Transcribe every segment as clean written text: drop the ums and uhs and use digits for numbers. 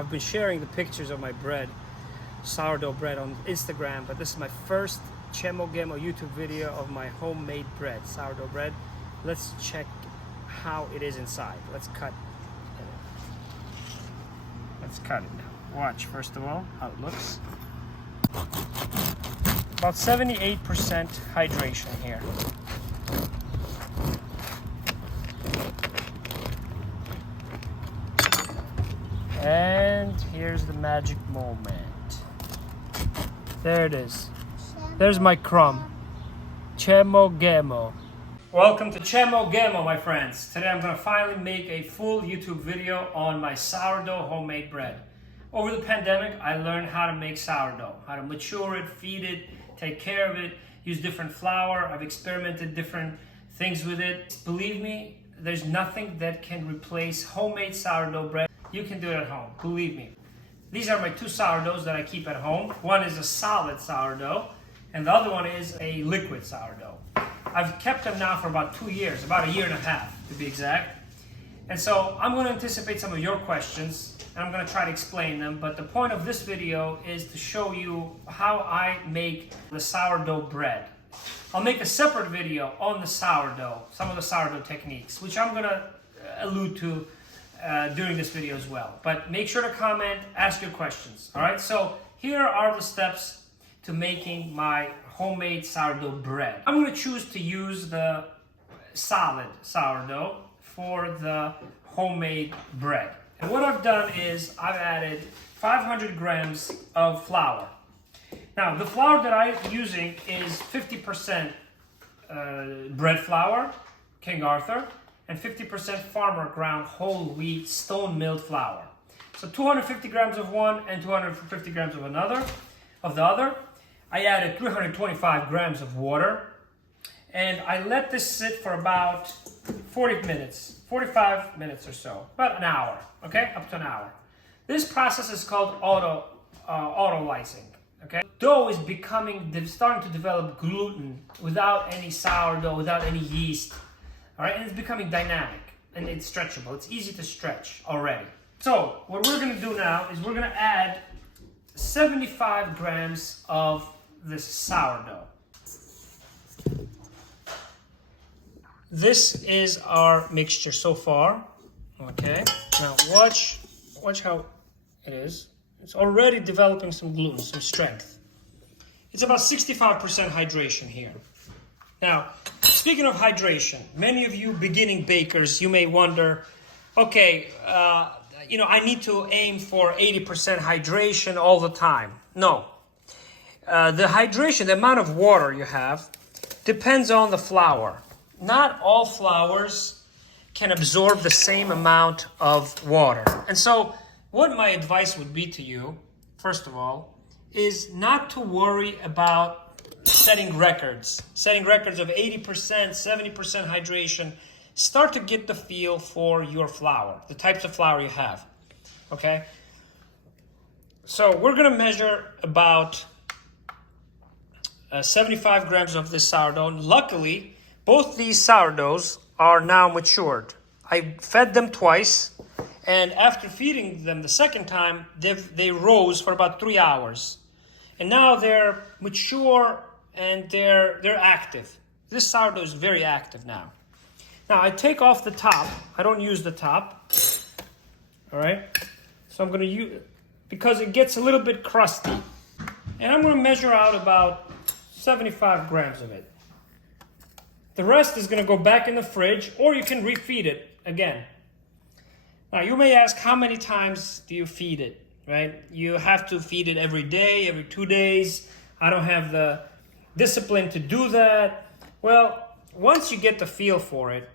I've been sharing the pictures of my bread, sourdough bread, on Instagram, but this is my first Chemo Gemo YouTube video of my homemade bread, sourdough bread. Let's check how it is inside. Let's cut it now. Watch, first of all, how it looks. About 78% hydration here. And here's the magic moment. There it is. There's my crumb. Chemo Gemo. Welcome to Chemo Gemo, my friends. Today I'm going to finally make a full YouTube video on my sourdough homemade bread. Over the pandemic, I learned how to make sourdough, how to mature it, feed it, take care of it, use different flour. I've experimented different things with it. Believe me, there's nothing that can replace homemade sourdough bread. You can do it at home, believe me. These are my two sourdoughs that I keep at home. One is a solid sourdough, and the other one is a liquid sourdough. I've kept them now for about 2 years, about a year and a half to be exact. And so I'm going to anticipate some of your questions, and I'm going to try to explain them. But the point of this video is to show you how I make the sourdough bread. I'll make a separate video on the sourdough, some of the sourdough techniques, which I'm going to allude to during this video as well. But make sure to comment, ask your questions. All right, so here are the steps to making my homemade sourdough bread. I'm going to choose to use the solid sourdough for the homemade bread. And what I've done is I've added 500 grams of flour. Now, the flour that I'm using is 50% bread flour, King Arthur, and 50% farmer ground whole wheat stone milled flour. So 250 grams of one and 250 grams of the other. I added 325 grams of water, and I let this sit for about 45 minutes or so, about an hour, okay, up to an hour. This process is called auto-lysing, okay? Dough is starting to develop gluten without any sourdough, without any yeast, all right, and it's becoming dynamic, and it's stretchable. It's easy to stretch already. So what we're gonna do now is we're gonna add 75 grams of this sourdough. This is our mixture so far. Okay, now watch how it is. It's already developing some gluten, some strength. It's about 65% hydration here. Now, speaking of hydration, many of you beginning bakers, you may wonder, okay, I need to aim for 80% hydration all the time. No. The hydration, the amount of water you have, depends on the flour. Not all flours can absorb the same amount of water. And so what my advice would be to you, first of all, is not to worry about setting records of 80%, 70% hydration. Start to get the feel for your flour, the types of flour you have, okay? So we're gonna measure about 75 grams of this sourdough. Luckily, both these sourdoughs are now matured. I fed them twice, and after feeding them the second time, they rose for about 3 hours. And now they're mature and they're active. This sourdough is very active now. Now I take off the top. I don't use the top. All right? So I'm gonna use, because it gets a little bit crusty. And I'm gonna measure out about 75 grams of it. The rest is going to go back in the fridge, or you can refeed it again. Now, you may ask, how many times do you feed it, right? You have to feed it every day, every 2 days. I don't have the discipline to do that. Well, once you get the feel for it,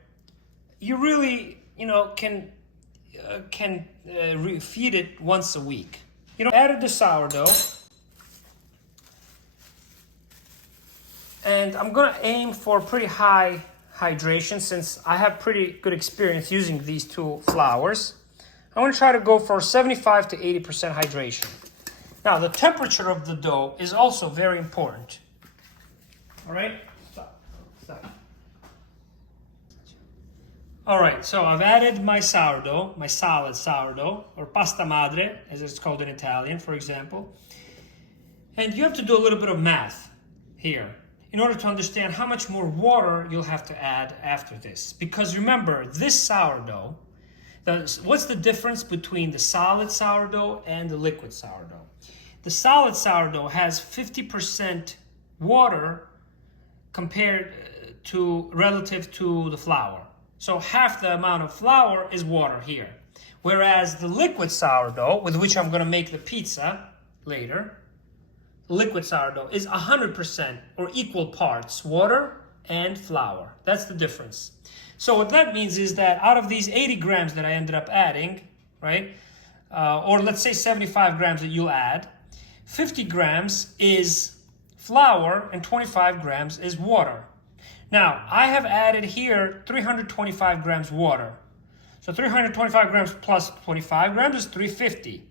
you really, can feed it once a week. Added the sourdough. And I'm gonna aim for pretty high hydration since I have pretty good experience using these two flours. I wanna try to go for 75 to 80% hydration. Now, the temperature of the dough is also very important. All right, stop. All right, so I've added my sourdough, my solid sourdough, or pasta madre, as it's called in Italian, for example. And you have to do a little bit of math here in order to understand how much more water you'll have to add after this. Because remember, this sourdough, what's the difference between the solid sourdough and the liquid sourdough? The solid sourdough has 50% water compared relative to the flour. So half the amount of flour is water here. Whereas the liquid sourdough, with which I'm going to make the pizza later, liquid sourdough is 100% or equal parts water and flour. That's the difference. So what that means is that out of these 80 grams that I ended up adding, right, or let's say 75 grams that you'll add, 50 grams is flour and 25 grams is water. Now, I have added here 325 grams water. So 325 grams plus 25 grams is 350.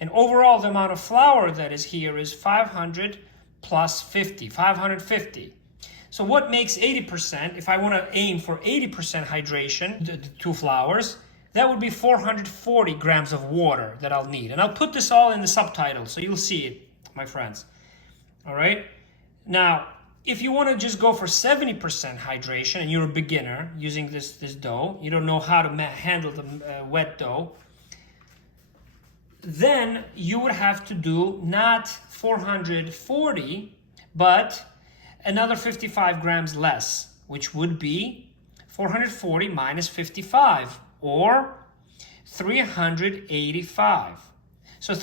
And overall, the amount of flour that is here is 500 plus 50, 550. So what makes 80%, if I want to aim for 80% hydration, the two flours, that would be 440 grams of water that I'll need. And I'll put this all in the subtitle so you'll see it, my friends. All right? Now, if you want to just go for 70% hydration and you're a beginner using this dough, you don't know how to handle the wet dough, then you would have to do not 440, but another 55 grams less, which would be 440 minus 55, or 385. So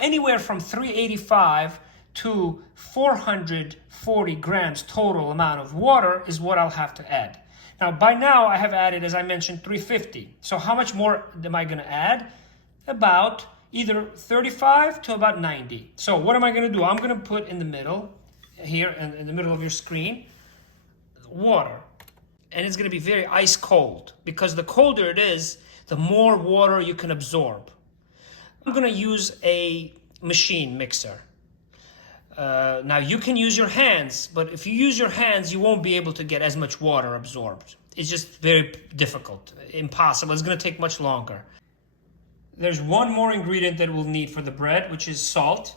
anywhere from 385 to 440 grams total amount of water is what I'll have to add. Now, by now, I have added, as I mentioned, 350. So how much more am I going to add? About either 35 to about 90. So what am I going to do? I'm going to put in the middle, here in the middle of your screen, water. And it's going to be very ice cold, because the colder it is, the more water you can absorb. I'm going to use a machine mixer. Now, you can use your hands, but if you use your hands, you won't be able to get as much water absorbed. It's just very difficult, impossible. It's going to take much longer. There's one more ingredient that we'll need for the bread, which is salt.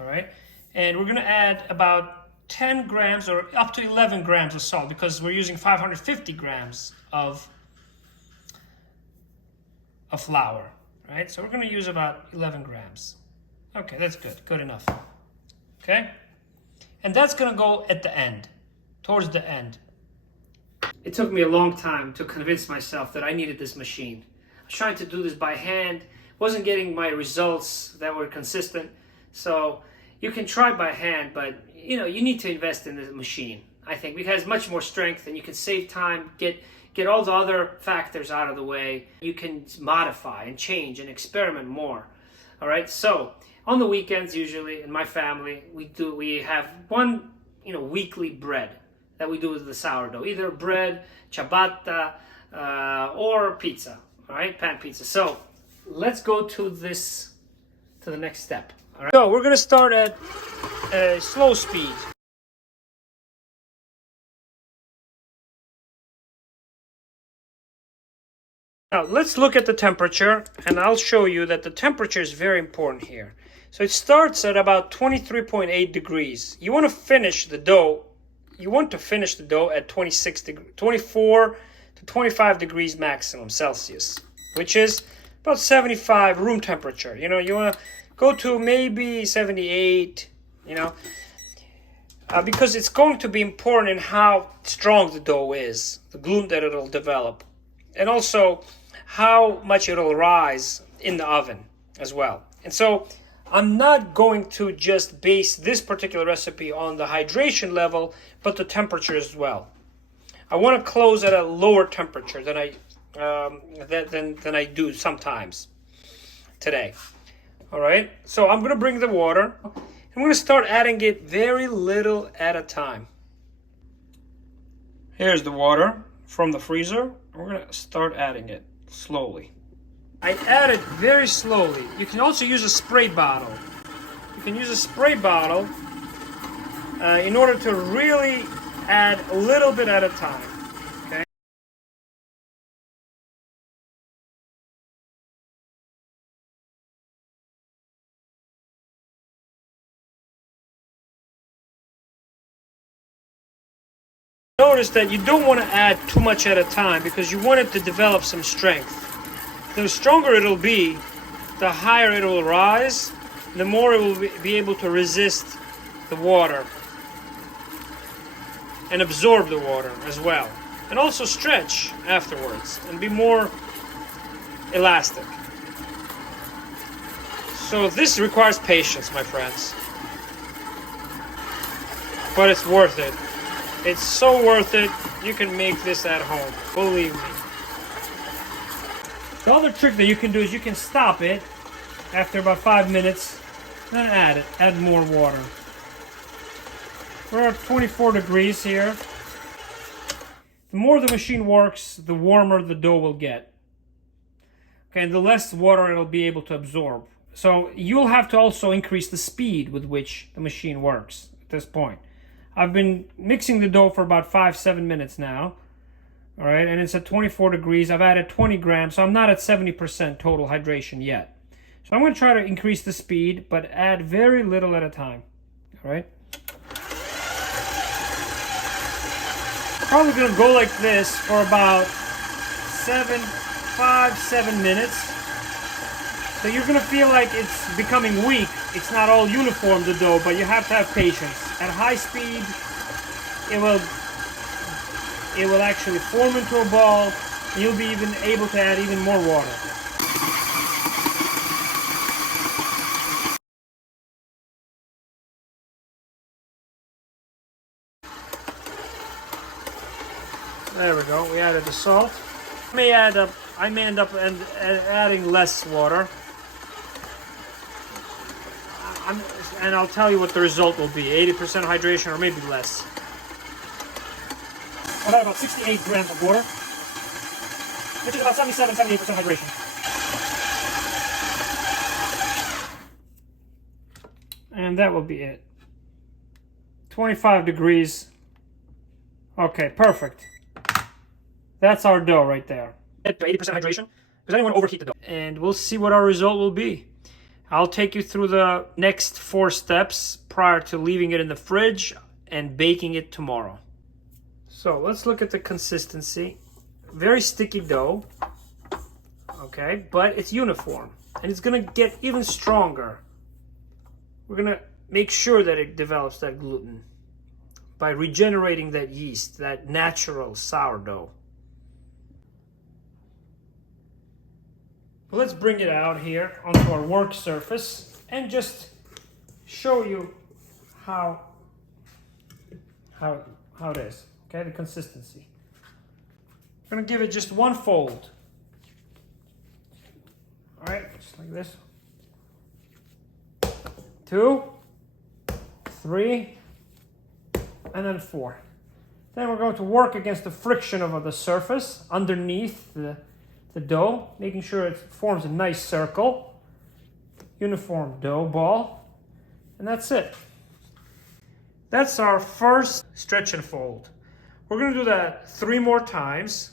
All right. And we're going to add about 10 grams or up to 11 grams of salt, because we're using 550 grams of flour. Right. So we're going to use about 11 grams. Okay, that's good. Good enough. Okay. And that's going to go at the end, towards the end. It took me a long time to convince myself that I needed this machine. I was trying to do this by hand, wasn't getting my results that were consistent. So you can try by hand, but you need to invest in the machine, I think, because it has much more strength and you can save time, get all the other factors out of the way. You can modify and change and experiment more. All right. So on the weekends, usually in my family, we have one, weekly bread that we do with the sourdough, either bread, ciabatta, or pizza. All right, pan pizza. So let's go to the next step. All right. So we're gonna start at slow speed. Now let's look at the temperature, and I'll show you that the temperature is very important here. So it starts at about 23.8 degrees. You want to finish the dough. You want to finish the dough at 24 to 25 degrees maximum Celsius, which is about 75 room temperature. You want to go to maybe 78, because it's going to be important in how strong the dough is, the glue that it'll develop, and also how much it'll rise in the oven as well. And so I'm not going to just base this particular recipe on the hydration level, but the temperature as well. I want to close at a lower temperature than I do sometimes today. All right, so I'm going to bring the water. I'm going to start adding it very little at a time. Here's the water from the freezer. We're going to start adding it slowly. I add it very slowly. You can also use a spray bottle. You can use a spray bottle in order to really add a little bit at a time. notice that you don't want to add too much at a time because you want it to develop some strength. The stronger it'll be, the higher it will rise, the more it will be able to resist the water and absorb the water as well. And also stretch afterwards and be more elastic. So this requires patience, my friends. But it's worth it. It's so worth it. You can make this at home, believe me. The other trick that you can do is you can stop it after about 5 minutes, then add more water. We're at 24 degrees here. The more the machine works, the warmer the dough will get. Okay, and the less water it'll be able to absorb. So you'll have to also increase the speed with which the machine works at this point. I've been mixing the dough for about 5-7 minutes now. All right, and it's at 24 degrees. I've added 20 grams, so I'm not at 70% total hydration yet. So I'm going to try to increase the speed, but add very little at a time. All right. Probably going to go like this for about 5-7 minutes. So you're going to feel like it's becoming weak. It's not all uniform, the dough, but you have to have patience. At high speed, it will actually form into a ball, and you'll be even able to add even more water. There we go. We added the salt. I may end up adding less water. And I'll tell you what the result will be. 80% hydration or maybe less. I've got about 68 grams of water, which is about 77-78% hydration. And that will be it. 25 degrees. Okay, perfect. That's our dough right there. At 80% hydration, because I don't want to overheat the dough. And we'll see what our result will be. I'll take you through the next 4 steps prior to leaving it in the fridge and baking it tomorrow. So let's look at the consistency. Very sticky dough, okay, but it's uniform and it's gonna get even stronger. We're gonna make sure that it develops that gluten by regenerating that yeast, that natural sourdough. Let's bring it out here onto our work surface and just show you how it is, okay, the consistency. I'm gonna give it just 1 fold. All right, just like this. 2, 3, and then 4. Then we're going to work against the friction of the surface underneath the dough, making sure it forms a nice circle, uniform dough ball, and that's it. That's our first stretch and fold. We're going to do that 3 more times,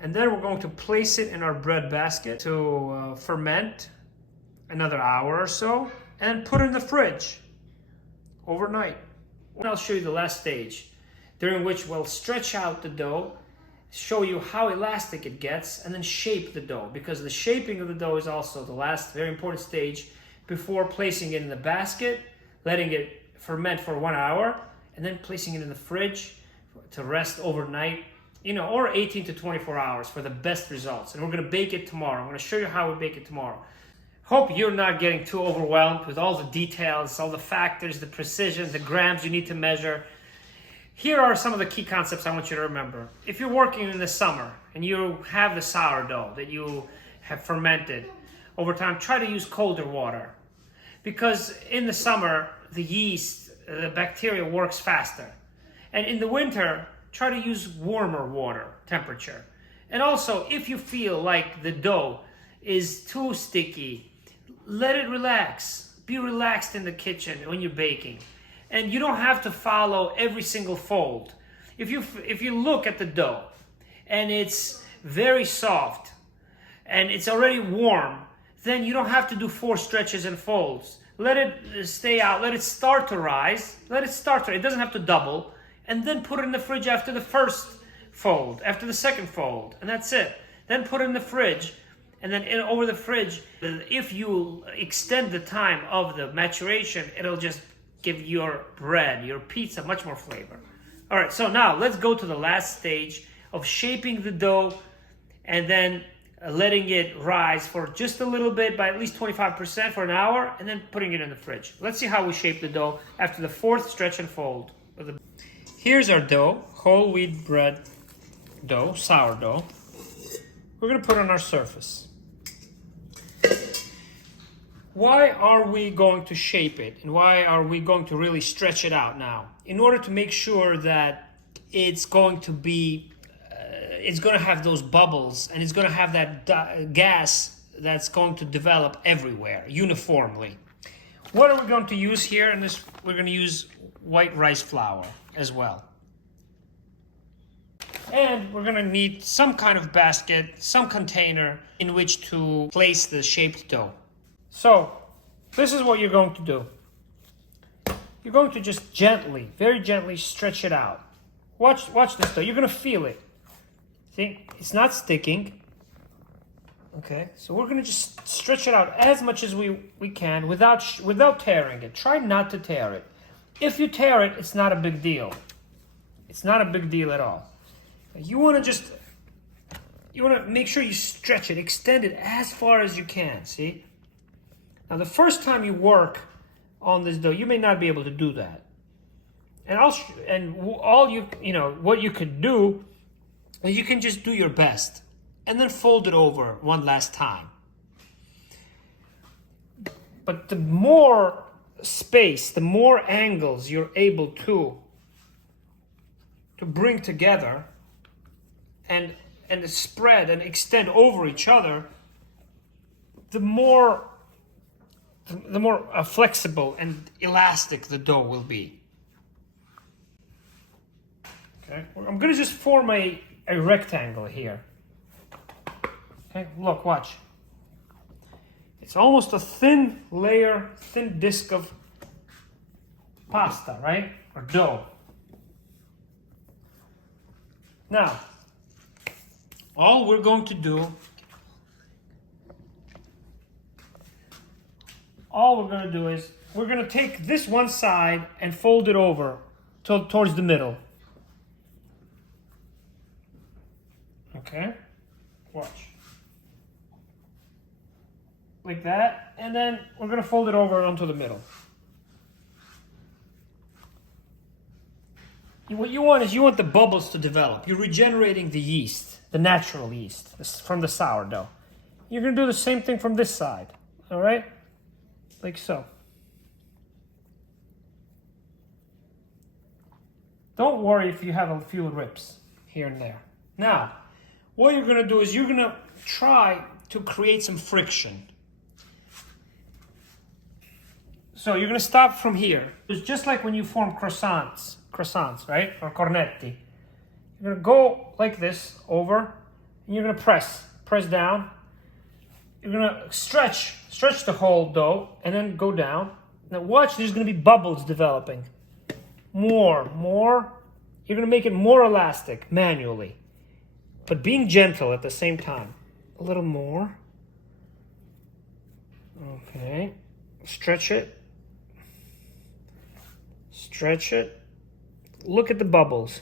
and then we're going to place it in our bread basket to ferment another hour or so, and put it in the fridge overnight. And I'll show you the last stage, during which we'll stretch out the dough, show you how elastic it gets, and then shape the dough, because the shaping of the dough is also the last very important stage before placing it in the basket, letting it ferment for 1 hour, and then placing it in the fridge to rest overnight, or 18 to 24 hours for the best results. And we're going to bake it tomorrow. I'm going to show you how we bake it tomorrow. Hope you're not getting too overwhelmed with all the details, all the factors, the precision, the grams you need to measure. Here are some of the key concepts I want you to remember. If you're working in the summer and you have the sourdough that you have fermented over time, try to use colder water. Because in the summer, the yeast, the bacteria works faster. And in the winter, try to use warmer water temperature. And also, if you feel like the dough is too sticky, let it relax. Be relaxed in the kitchen when you're baking. And you don't have to follow every single fold. If you look at the dough and it's very soft and it's already warm, then you don't have to do 4 stretches and folds. Let it stay out. Let it start to rise. It doesn't have to double. and then put it in the fridge after the first fold, after the second fold, and that's it. Then put it in the fridge, and then over the fridge, if you extend the time of the maturation, it'll just give your bread, your pizza, much more flavor. All right, so now let's go to the last stage of shaping the dough and then letting it rise for just a little bit, by at least 25% for an hour, and then putting it in the fridge. Let's see how we shape the dough after the fourth stretch and fold. Here's our dough, whole wheat bread dough, sourdough. We're gonna put on our surface. Why are we going to shape it, and why are we going to really stretch it out now? In order to make sure that it's going to be, it's going to have those bubbles, and it's going to have that gas that's going to develop everywhere uniformly. What are we going to use here? In this, we're going to use white rice flour as well. And we're going to need some kind of basket, some container in which to place the shaped dough. So, this is what you're going to do. You're going to just gently, very gently stretch it out. Watch this though, you're going to feel it. See, it's not sticking. Okay, so we're going to just stretch it out as much as we can without tearing it. Try not to tear it. If you tear it, it's not a big deal. It's not a big deal at all. You want to make sure you stretch it, extend it as far as you can, see? Now, the first time you work on this dough, you may not be able to do that. And what you could do is you can just do your best and then fold it over one last time. But the more space, the more angles you're able to bring together and spread and extend over each other, the more flexible and elastic the dough will be. Okay, I'm going to just form a rectangle here. Okay, look, watch. It's almost a thin layer, thin disc of pasta, right? Or dough. Now, all we're going to do, is we're going to take this one side and fold it over towards the middle. Okay, watch. Like that, and then we're going to fold it over onto the middle. What you want is the bubbles to develop. You're regenerating the yeast, the natural yeast from the sourdough. You're going to do the same thing from this side, all right? Like so. Don't worry if you have a few rips here and there. Now, what you're going to do is you're going to try to create some friction. So you're going to start from here. It's just like when you form croissants, right? Or cornetti. You're going to go like this over, and you're going to press down. You're going to stretch the whole dough, and then go down. Now watch, there's going to be bubbles developing. More. You're going to make it more elastic manually, but being gentle at the same time. A little more. Okay. Stretch it. Look at the bubbles.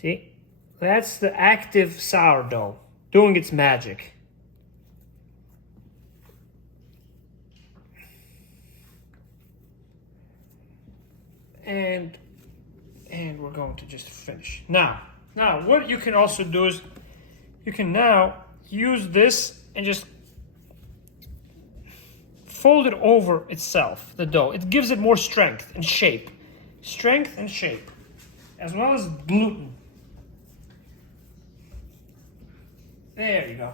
See? That's the active sourdough doing its magic. And we're going to just finish. Now, what you can also do is you can now use this and just fold it over itself, the dough. It gives it more strength and shape. Strength and shape, as well as gluten. There you go.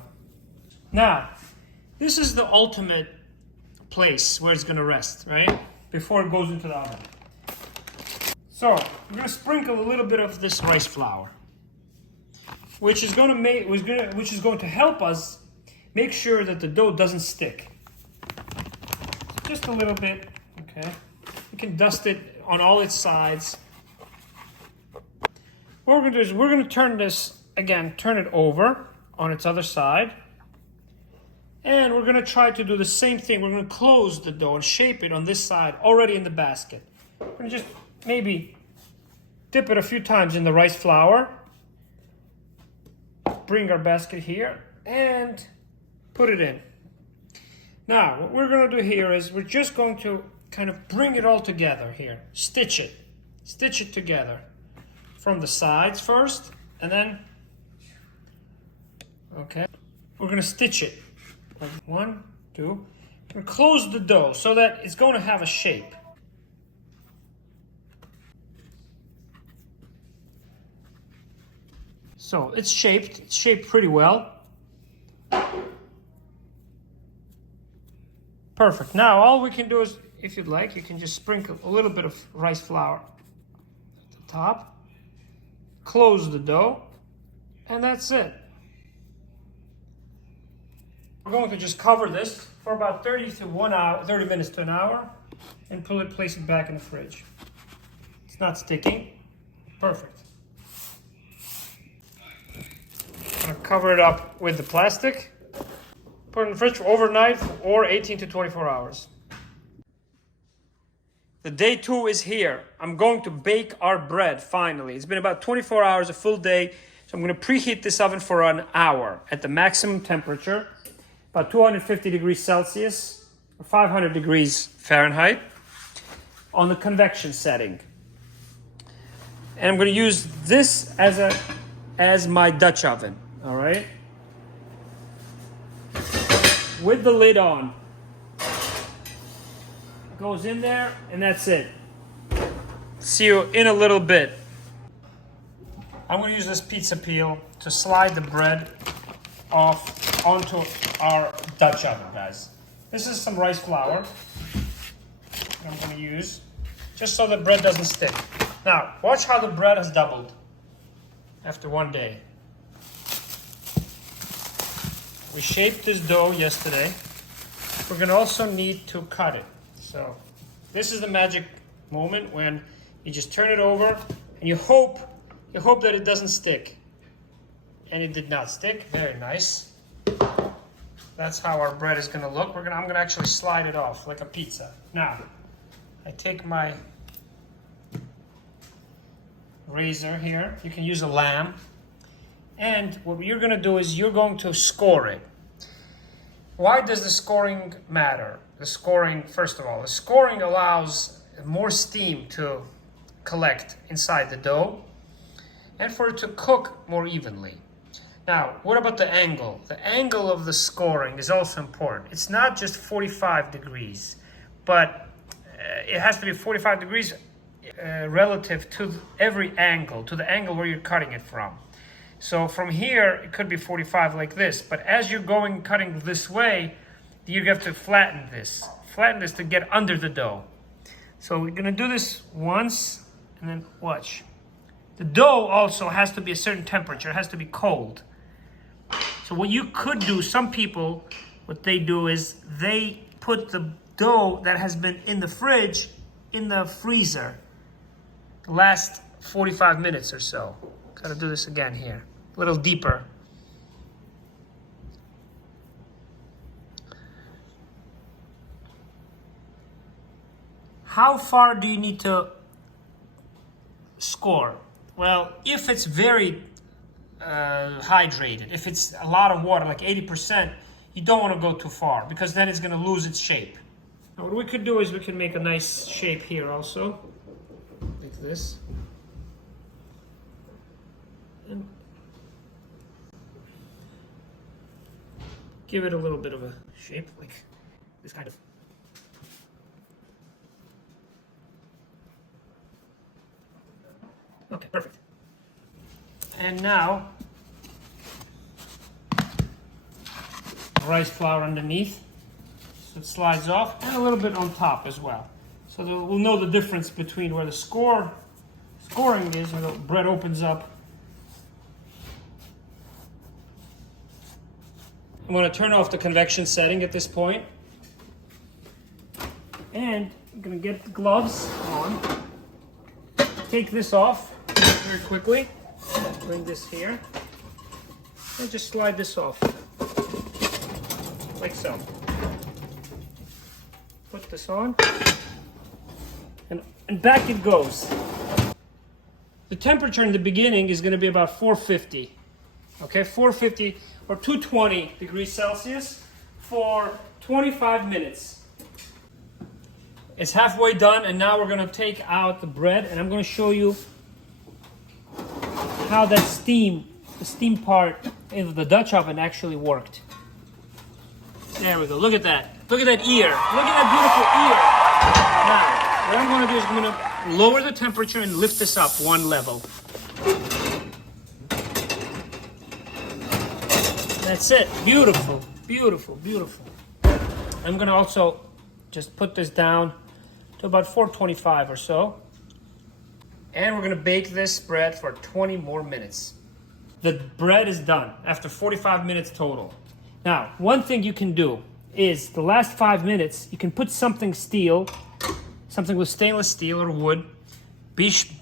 Now, this is the ultimate place where it's going to rest, right? Before it goes into the oven. So, we're going to sprinkle a little bit of this rice flour, which is going to help us make sure that the dough doesn't stick. Just a little bit, okay? You can dust it on all its sides. What we're gonna do is we're gonna turn this, again, turn it over on its other side. And we're gonna try to do the same thing. We're gonna close the dough and shape it on this side already in the basket. We're gonna just maybe dip it a few times in the rice flour. Bring our basket here and put it in. Now, what we're gonna do here is we're just going to kind of bring it all together here. Stitch it together from the sides first, and then, okay, we're gonna stitch it. Like 1, 2, and close the dough so that it's going to have a shape. So it's shaped pretty well. Perfect. Now all we can do is, if you'd like, you can just sprinkle a little bit of rice flour at the top, close the dough, and that's it. We're going to just cover this for about 30 minutes to an hour, and place it back in the fridge. It's not sticking. Perfect. I'm gonna cover it up with the plastic. Put it in the fridge for overnight or 18 to 24 hours. The day 2 is here. I'm going to bake our bread finally. It's been about 24 hours, a full day. So I'm going to preheat this oven for an hour at the maximum temperature. About 250 degrees Celsius or 500 degrees Fahrenheit on the convection setting. And I'm going to use this as my Dutch oven, all right? With the lid on. Goes in there, and that's it. See you in a little bit. I'm going to use this pizza peel to slide the bread off onto our Dutch oven, guys. This is some rice flour I'm going to use just so the bread doesn't stick. Now, watch how the bread has doubled after 1 day. We shaped this dough yesterday. We're going to also need to cut it. So this is the magic moment when you just turn it over and you hope that it doesn't stick. And it did not stick. Very nice. That's how our bread is going to look. I'm going to actually slide it off like a pizza. Now, I take my razor here. You can use a lamb. And what you're going to do is you're going to score it. Why does the scoring matter? The scoring, first of all, the scoring allows more steam to collect inside the dough and for it to cook more evenly. Now, what about the angle? The angle of the scoring is also important. It's not just 45 degrees, but it has to be 45 degrees relative to every angle, to the angle where you're cutting it from. So from here, it could be 45 like this, but as you're cutting this way, you have to flatten this to get under the dough. So we're gonna do this once, and then watch. The dough also has to be a certain temperature, it has to be cold. So what you could do, some people, what they do is they put the dough that has been in the fridge in the freezer the last 45 minutes or so. Gotta do this again here, a little deeper. How far do you need to score? Well, if it's very hydrated, if it's a lot of water, like 80%, you don't want to go too far because then it's going to lose its shape. Now what we could do is we can make a nice shape here also, like this. And give it a little bit of a shape, like this kind of. Okay, perfect. And now, rice flour underneath, so it slides off, and a little bit on top as well. So that we'll know the difference between where the scoring is, where the bread opens up. I'm going to turn off the convection setting at this point. And I'm going to get the gloves on. Take this off very quickly. bring this here and just slide this off like so. Put this on and back it goes. The temperature in the beginning is going to be about 450. Okay, 450 or 220 degrees Celsius for 25 minutes. It's halfway done, and now we're going to take out the bread, and I'm going to show you how that the steam part of the Dutch oven actually worked. There we go. Look at that. Look at that ear. Look at that beautiful ear. Now, what I'm going to do is I'm going to lower the temperature and lift this up one level. That's it. Beautiful, beautiful, beautiful. I'm going to also just put this down to about 425 or so. And we're going to bake this bread for 20 more minutes. The bread is done after 45 minutes total. Now, one thing you can do is the last 5 minutes, you can put something with stainless steel or wood.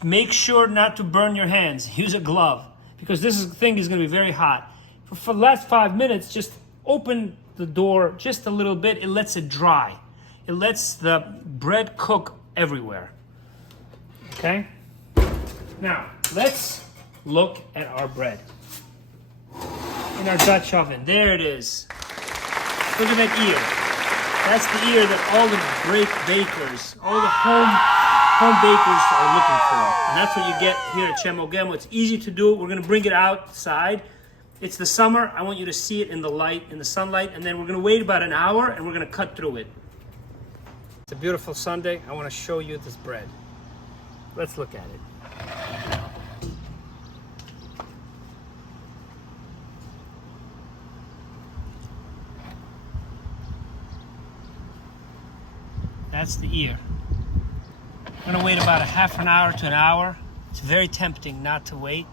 Make sure not to burn your hands. Use a glove because this thing is going to be very hot. For the last 5 minutes, just open the door just a little bit. It lets it dry. It lets the bread cook everywhere. Okay? Now, let's look at our bread in our Dutch oven. There it is. Look at that ear. That's the ear that all the great bakers, all the home bakers are looking for. And that's what you get here at Chemo Gemo. It's easy to do. We're going to bring it outside. It's the summer. I want you to see it in the light, in the sunlight, and then we're going to wait about an hour and we're going to cut through it. It's a beautiful Sunday. I want to show you this bread. Let's look at it. That's the ear. I'm going to wait about a half an hour to an hour. It's very tempting not to wait,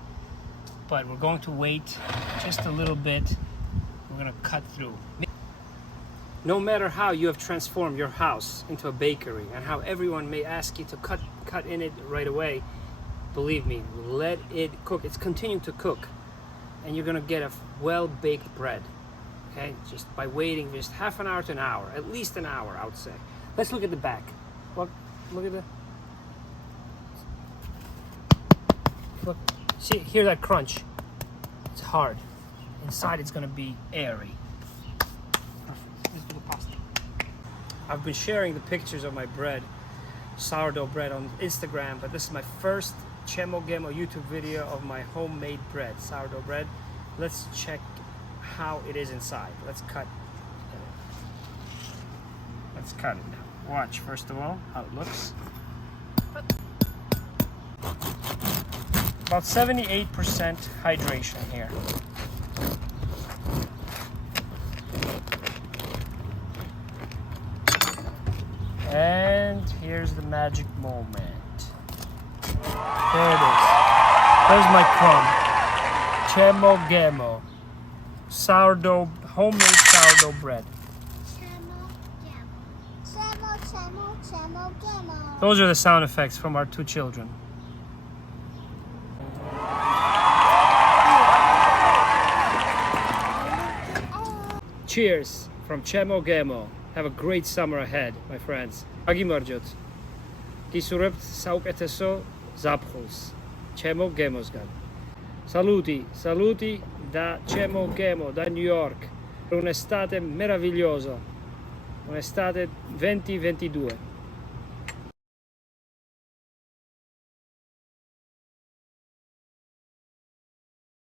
but we're going to wait just a little bit. We're going to cut through. No matter how you have transformed your house into a bakery and how everyone may ask you to cut in it right away, believe me, let it cook. It's continuing to cook, and you're going to get a well-baked bread. Okay, just by waiting just half an hour to an hour, at least an hour, I would say. Let's look at the back. Look at the. Look, see, hear that crunch? It's hard. Inside, it's going to be airy. Let's do the pasta. I've been sharing the pictures of my bread, sourdough bread, on Instagram, but this is my first Chemo Gemo YouTube video of my homemade bread, sourdough bread. Let's check how it is inside. Let's cut it now. Watch, first of all, how it looks. About 78% hydration here. And here's the magic moment. There it is. There's my crumb. Chemo Gemo. Sourdough, homemade sourdough bread. Those are the sound effects from our two children. Cheers from Chemo Gemo. Have a great summer ahead, my friends. Agi marjot. Kisurept sauk eteso zapchus. Chemo Gemosgan. Saluti da Chemo Gemo, da New York. Per un'estate meravigliosa. Un'estate 2022.